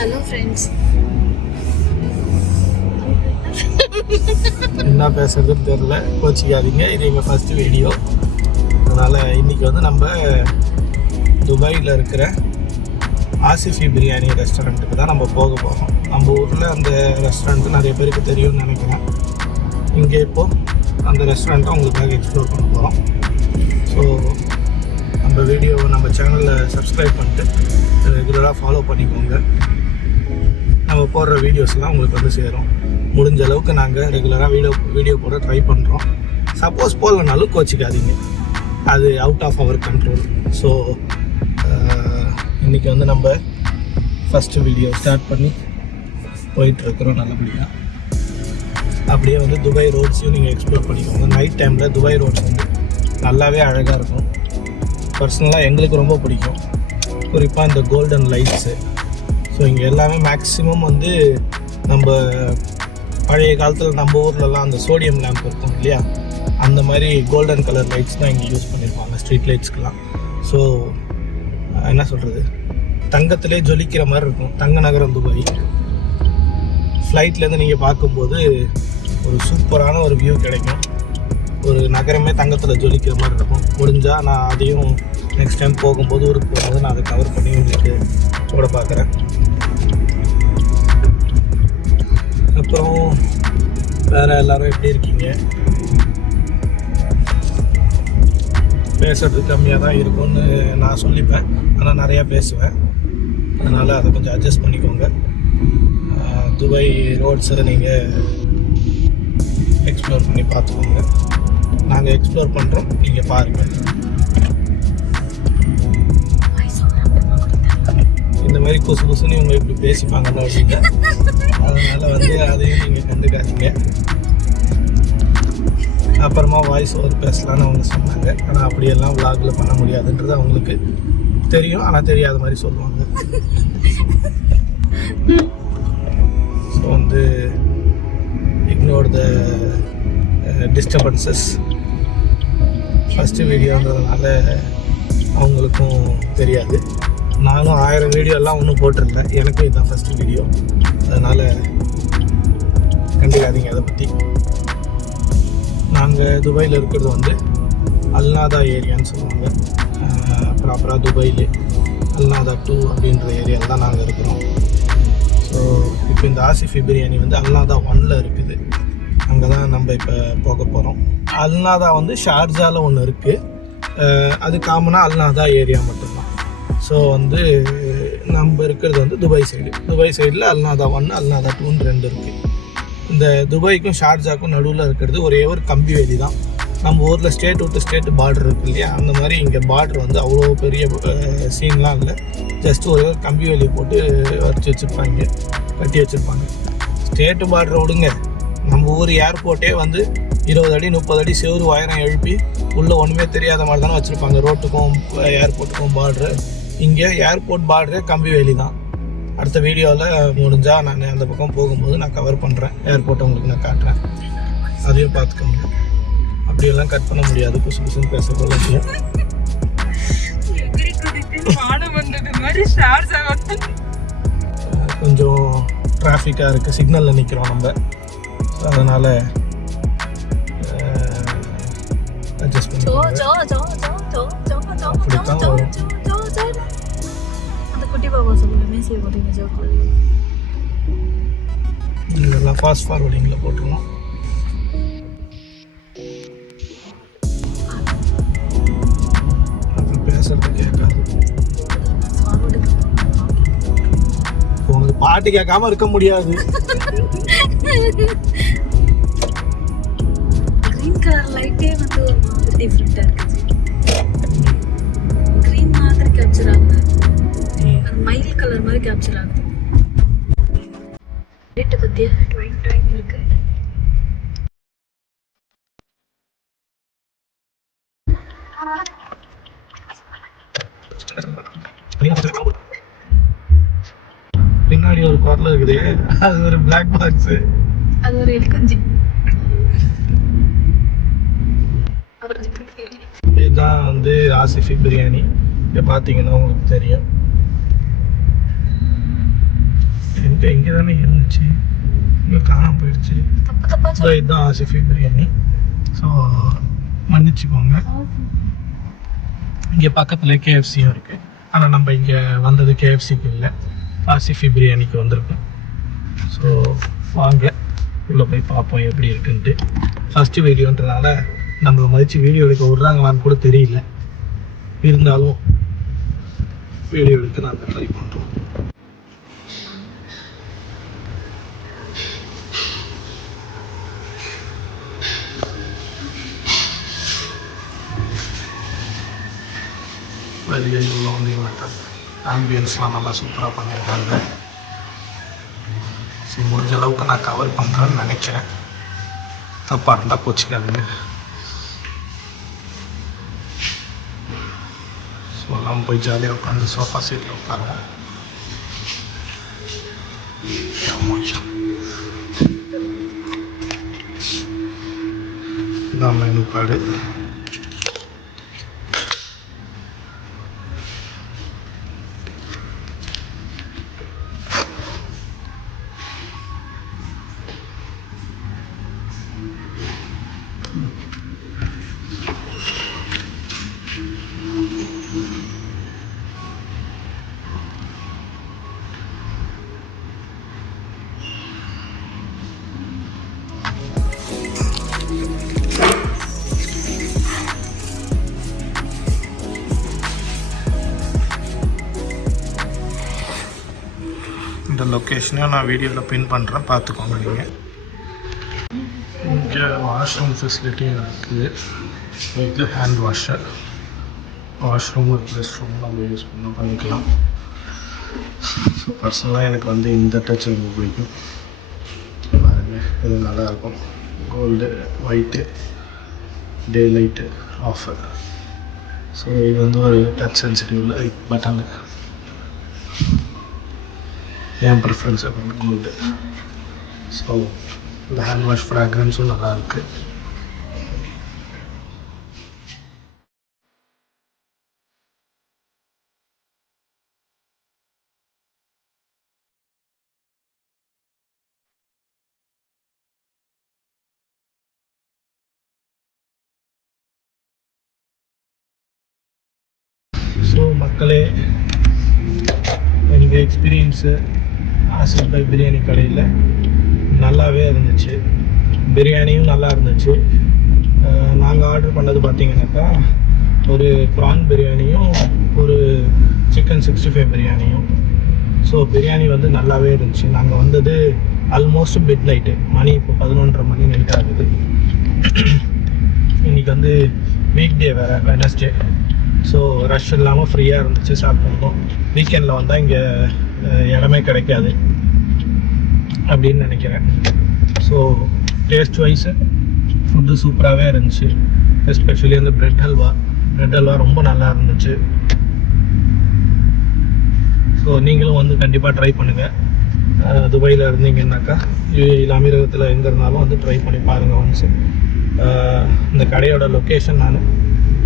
Hello friends. என்ன பேசுறதுன்னு தெரியல, கோச்சிக்காதீங்க. இது எங்கள் ஃபர்ஸ்ட் வீடியோ. அதனால் இன்றைக்கி வந்து நம்ம துபாயில் இருக்கிற ஆசிஃபி பிரியாணி ரெஸ்டாரண்ட்டுக்கு தான் நம்ம போக போகிறோம். நம்ம ஊரில் அந்த ரெஸ்டாரண்ட்டு நிறைய பேருக்கு தெரியும்னு நினைக்கிறேன். இங்கே இப்போது அந்த ரெஸ்டாரண்ட்டை உங்களுக்காக எக்ஸ்ப்ளோர் பண்ண போகிறோம். ஸோ நம்ம வீடியோவை நம்ம சேனலில் சப்ஸ்கிரைப் பண்ணிட்டு ரெகுலராக ஃபாலோ பண்ணிக்கோங்க. நம்ம போடுற வீடியோஸ்லாம் உங்களுக்கு வந்து சேரும். முடிஞ்ச அளவுக்கு நாங்கள் ரெகுலராக வீடியோ போட ட்ரை பண்ணுறோம். சப்போஸ் போடலனாலும் கோச்சிக்காதீங்க, அது out of our control. So இன்றைக்கி வந்து நம்ம ஃபஸ்ட்டு வீடியோ ஸ்டார்ட் பண்ணி போயிட்டுருக்குறோம் நல்லபடியாக. அப்படியே வந்து துபாய் ரோட்ஸையும் நீங்கள் எக்ஸ்ப்ளோர் பண்ணிக்கோங்க. நைட் டைமில் துபாய் ரோட்ஸ் வந்து நல்லாவே அழகாக இருக்கும். பர்சனலாக எங்களுக்கு ரொம்ப பிடிக்கும், குறிப்பாக இந்த கோல்டன் லைட்ஸு. ஸோ இங்கே எல்லாமே மேக்ஸிமம் வந்து நம்ம பழைய காலத்தில் நம்ம ஊர்லலாம் அந்த சோடியம் லேம்ப் இருக்கும் இல்லையா, அந்த மாதிரி கோல்டன் கலர் லைட்ஸ் தான் இங்கே யூஸ் பண்ணியிருப்பாங்க ஸ்ட்ரீட் லைட்ஸ்க்கெலாம். ஸோ என்ன சொல்கிறது, தங்கத்திலே ஜொலிக்கிற மாதிரி இருக்கும் தங்க நகரம் துபாய். ஃப்ளைட்லேருந்து நீங்கள் பார்க்கும்போது ஒரு சூப்பரான ஒரு வியூ கிடைக்கும். ஒரு நகரமே தங்கத்தில் ஜொலிக்கிற மாதிரி இருக்கும். முடிஞ்சால் நான் அதையும் நெக்ஸ்ட் டைம் போகும்போது, ஊருக்கு போகும்போது நான் அதை கவர் பண்ணி உங்களுக்கு போட பார்க்குறேன். அப்புறம் வேறு எல்லோரும் எப்படி இருக்கீங்க? பேசுறது கம்மியாக தான் இருக்கும்னு நான் சொல்லிப்பேன், ஆனால் நிறையா பேசுவேன். அதனால் அதை கொஞ்சம் அட்ஜஸ்ட் பண்ணிக்கோங்க. துபாய் ரோட்ஸை நீங்கள் எக்ஸ்ப்ளோர் பண்ணி பார்த்துக்கோங்க. நாங்கள் எக்ஸ்ப்ளோர் பண்ணுறோம், நீங்கள் பாருங்கள். இந்த மாதிரி குசு குசுன்னு இவங்க இப்படி பேசிப்பாங்கன்னு அப்படிங்க. அதனால் வந்து அதையும் நீங்கள் கண்டுக்காதீங்க. அப்புறமா வாய்ஸ் ஓவர் பேசலான்னு அவங்க சொன்னாங்க. ஆனால் அப்படியெல்லாம் விளாகில் பண்ண முடியாதுன்றது அவங்களுக்கு தெரியும், ஆனால் தெரியாத மாதிரி சொல்லுவாங்க. ஸோ வந்து இக்னோர் த டிஸ்டர்பன்சஸ். ஃபஸ்ட்டு வீடியோன்றதுனால அவங்களுக்கும் தெரியாது. நானும் 1000 வீடியோலாம் ஒன்றும் போட்டிருந்தேன், எனக்கும் இதுதான் ஃபஸ்ட்டு வீடியோ. அதனால் கண்டுக்காதீங்க அதை பற்றி. நாங்கள் துபாயில் இருக்கிறது வந்து அல்நாதா ஏரியான்னு சொல்லுவாங்க. ப்ராப்பராக துபாயில் அல்நாதா 2 அப்படின்ற ஏரியாவில் தான் நாங்கள் இருக்கிறோம். ஸோ இப்போ இந்த ஆசிஃபி பிரியாணி வந்து அல்நாதா 1ல் இருக்குது. அங்கே தான் நம்ம இப்போ போக போகிறோம். அல்நாதா வந்து ஷார்ஜாவில் ஒன்று இருக்குது, அது காமனாக அல்நாதா ஏரியா மட்டும்தான். ஸோ வந்து நம்ம இருக்கிறது வந்து துபாய் சைடில் அல்நாதா 1 அல்நாதா 2ன்னு 2 இருக்குது. இந்த துபாய்க்கும் ஷார்ஜாக்கும் நடுவில் இருக்கிறது ஒரே ஒரு கம்பி வேலி தான். நம்ம ஊரில் ஸ்டேட் விட்டு ஸ்டேட் பார்டர் இருக்கு இல்லையா, அந்த மாதிரி இங்கே பார்டர் வந்து அவ்வளோ பெரிய சீன்லாம் இல்லை. ஜஸ்ட் ஒரே ஒரு கம்பி வேலியை போட்டு கட்டி வச்சுருப்பாங்க. ஸ்டேட்டு பார்டரை விடுங்க, நம்ம ஊர் ஏர்போர்ட்டே வந்து 20 அடி 30 அடி செவரு உயரம் எழுப்பி உள்ளே ஒன்றுமே தெரியாத மாதிரி தானே வச்சுருப்பாங்க. ரோட்டுக்கும் ஏர்போர்ட்டுக்கும் பார்டரு. இங்கே ஏர்போர்ட் பார்டரே கம்பி வேலி தான். அடுத்த வீடியோவில் முடிஞ்சால் நான் அந்த பக்கம் போகும்போது நான் கவர் பண்ணுறேன், ஏர்போர்ட்டை உங்களுக்கு நான் காட்டுறேன், அதையும் பார்த்துக்கோங்க. அப்படியெல்லாம் கட் பண்ண முடியாது, குசு குசுன்னு பேச போல. கொஞ்சம் டிராஃபிக்காக இருக்குது, சிக்னலில் நிற்கிறோம் நம்ம. அதனால் அட்ஜஸ்ட் பண்ணிக்கோங்க. அப்படித்தான் வரும். இதெல்லாம் ஃபாஸ்ட் ஃபார்வர்டிங்கில் போட்டுருவோம். அப்புறம் பேசுறது கேட்காது. உங்களுக்கு பாட்டு கேட்காம இருக்க முடியாது. கிரீன் கலர் லைட்டே வந்து ஒரு மாதிரி டிஃப்ரெண்டா இருக்குது. கிரீன் மாதிரி கேப்சர் ஆகுது, அது மயில் கலர் மாதிரி கேப்சர் ஆகுது. லைட் பத்தியா ட்வைன் ட்வைன் இருக்கு. பின்னாடி ஒரு குரல் இருக்குது, அது ஒரு பிளாக் பாக்ஸ், அது ஒரு எலிக்குஞ்சி. இதுதான் வந்து ஆசிஃபி பிரியாணி. இங்கே பார்த்தீங்கன்னா உங்களுக்கு தெரியும். எங்கே இங்கே தானே இருந்துச்சு, இங்கே காணாமல் போயிடுச்சு. ஸோ இதுதான் ஆசிஃபி பிரியாணி. ஸோ மன்னிச்சுக்கோங்க. இங்கே பக்கத்தில் கேஎஃப்சியும் இருக்குது. ஆனால் நம்ம இங்கே வந்தது கேஎஃப்சிக்கு இல்லை, ஆசிஃபி பிரியாணிக்கு வந்திருக்கோம். ஸோ வாங்க உள்ளே போய் பார்ப்போம் எப்படி இருக்குன்ட்டு. ஃபஸ்ட்டு வீடியோன்றனால நம்மளை மதித்து வீடியோ எடுக்க விட்றாங்களான்னு கூட தெரியல. இருந்தாலும் வீடியோ எடுக்க நாங்கள் ட்ரை பண்ணுறோம். வெளியே உள்ள வந்து ஆம்பியன்ஸ்லாம் நல்லா சூப்பராக பண்ணியிருக்காங்க. ஸோ முடிஞ்ச அளவுக்கு நான் கவர் பண்ணுறேன்னு நினைக்கிறேன். தப்பாக இருந்தால் கோச்சிக்காதுங்க. ஸோ எல்லாம் போய் ஜாலியாக உட்காந்து சோஃபா சீட்டில் உட்காருவோம். இதான் மெனு கார்டு. இந்த லொக்கேஷனையும் நான் வீடியோவில் பின் பண்ணுறேன், பார்த்துக்கோங்க நீங்கள். இங்கே வாஷ்ரூம் ஃபெசிலிட்டியும் இருக்குது. இது hand washer, washroom rest room நம்ம யூஸ் பண்ணிக்கலாம். ஸோ பர்சனலாக எனக்கு வந்து இந்த டச் ரொம்ப பிடிக்கும். பாருங்கள், இது நல்லாயிருக்கும். கோல்டு, ஒயிட்டு, டே லைட்டு, ஆஃபர். ஸோ இது வந்து ஒரு டச் சென்சிட்டிவ் லைட் பட்டனு. என் ப்ரிஃபரன்ஸ் எப்பவுமே கோல்டு. ஸோ இந்த ஹேண்ட் வாஷ் ஃப்ராக்ரன்ஸும் நல்லாயிருக்கு. ஸோ மக்களே, எனக்கு எக்ஸ்பீரியன்ஸு ஆசிஃப் பாய் பிரியாணி கடையில் நல்லாவே இருந்துச்சு. பிரியாணியும் நல்லா இருந்துச்சு. நாங்கள் ஆர்டர் பண்ணது பார்த்திங்கனாக்கா ஒரு ப்ரான் பிரியாணியும் ஒரு சிக்கன் 65 பிரியாணியும். ஸோ பிரியாணி வந்து நல்லாவே இருந்துச்சு. நாங்கள் வந்தது ஆல்மோஸ்ட் மிட் நைட்டு, மணி இப்போ 11:30 மணி நைட் ஆகுது. இன்றைக்கி வந்து வீக் டே வேறு, வெனஸ்டே. ஸோ ரஷ் இல்லாமல் ஃப்ரீயாக இருந்துச்சு, சாப்பிட்ருந்தோம். வீக்கெண்டில் வந்தால் இங்கே இடமே கிடைக்காது அப்படின்னு நினைக்கிறேன். ஸோ டேஸ்ட் வைஸு ஃபுட்டு சூப்பராகவே இருந்துச்சு. எஸ்பெஷலி அந்த ப்ரெட் ஹல்வா ரொம்ப நல்லா இருந்துச்சு. ஸோ நீங்களும் வந்து கண்டிப்பாக ட்ரை பண்ணுங்கள். துபாயில் இருந்தீங்கன்னாக்கா, யுஏஇ அமீரகத்தில் எங்கே இருந்தாலும் வந்து ட்ரை பண்ணி பாருங்கள் ஒன்ஸு. இந்த கடையோட லொக்கேஷன் நான்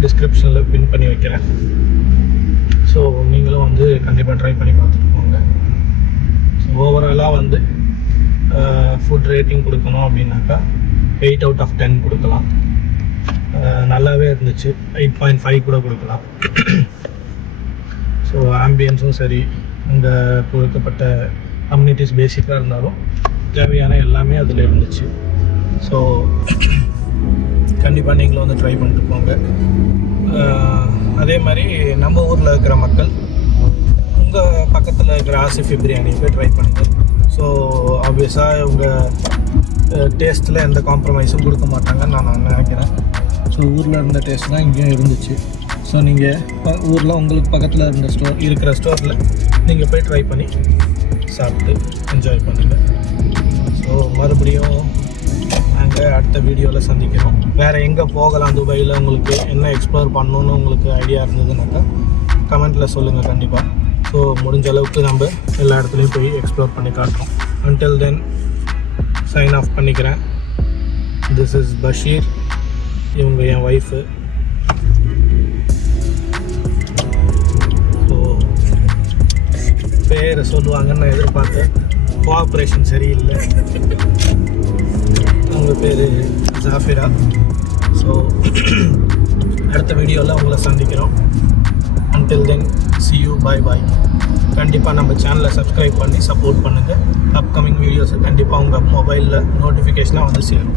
டிஸ்கிரிப்ஷனில் பின் பண்ணி வைக்கிறேன். ஸோ நீங்களும் வந்து கண்டிப்பாக ட்ரை பண்ணி பார்த்துட்டு போங்க. ஸோ ஓவராலாக வந்து ஃபுட் ரேட்டிங் கொடுக்கணும் அப்படின்னாக்கா 8 out of 10 கொடுக்கலாம். நல்லாவே இருந்துச்சு. 8.5 கூட கொடுக்கலாம். ஸோ ஆம்பியன்ஸும் சரி, அங்கே கொடுக்கப்பட்ட கம்யூனிட்டிஸ் பேசிக்காக இருந்தாலும் தேவையான எல்லாமே அதில் இருந்துச்சு. ஸோ கண்டிப்பாக நீங்களும் வந்து ட்ரை பண்ணிட்டு போங்க. அதே மாதிரி நம்ம ஊரில் இருக்கிற மக்கள் உங்கள் பக்கத்தில் இருக்கிற ஆசிஃபி பிரியாணி போய் ட்ரை பண்ணுங்கள். ஸோ ஆப்வியஸாக இவங்க டேஸ்ட்டில் எந்த காம்ப்ரமைஸும் கொடுக்க மாட்டாங்கன்னு நான் நினைக்கிறேன். ஸோ ஊரில் இருந்த டேஸ்ட் தான் இங்கேயும் இருந்துச்சு. ஸோ நீங்கள் ஊரில் உங்களுக்கு பக்கத்தில் இருக்கிற ஸ்டோரில் நீங்கள் போய் ட்ரை பண்ணி சாப்பிட்டு என்ஜாய் பண்ணுங்கள். ஸோ மறுபடியும் நாங்கள் அடுத்த வீடியோவில் சந்திக்கிறோம். வேறு எங்கே போகலாம் துபாயில், உங்களுக்கு என்ன எக்ஸ்ப்ளோர் பண்ணணுன்னு உங்களுக்கு ஐடியா இருந்ததுனாக்கா கமெண்ட்டில் சொல்லுங்கள் கண்டிப்பாக. ஸோ முடிஞ்ச அளவுக்கு நம்ம எல்லா இடத்துலையும் போய் எக்ஸ்ப்ளோர் பண்ணி காட்டுறோம். அன்டில் தென் சைன் ஆஃப் பண்ணிக்கிறேன். திஸ் இஸ் பஷீர், இவங்க என் ஒய்ஃபு. ஸோ பேரை சொல்லுவாங்கன்னு நான் எதிர்பார்த்தேன். கோஆப்ரேஷன் சரியில்லை. அவங்க பேர் ஜாஃபிரா. ஸோ அடுத்த வீடியோவில் உங்களை சந்திக்கிறோம். Until then see you, bye. கண்டிப்பாக நம்ம சேனலை சப்ஸ்கிரைப் பண்ணி சப்போர்ட் பண்ணுங்கள். அப்கமிங் வீடியோஸை கண்டிப்பாக உங்கள் மொபைலில் நோட்டிஃபிகேஷனாக வந்து சேரும்.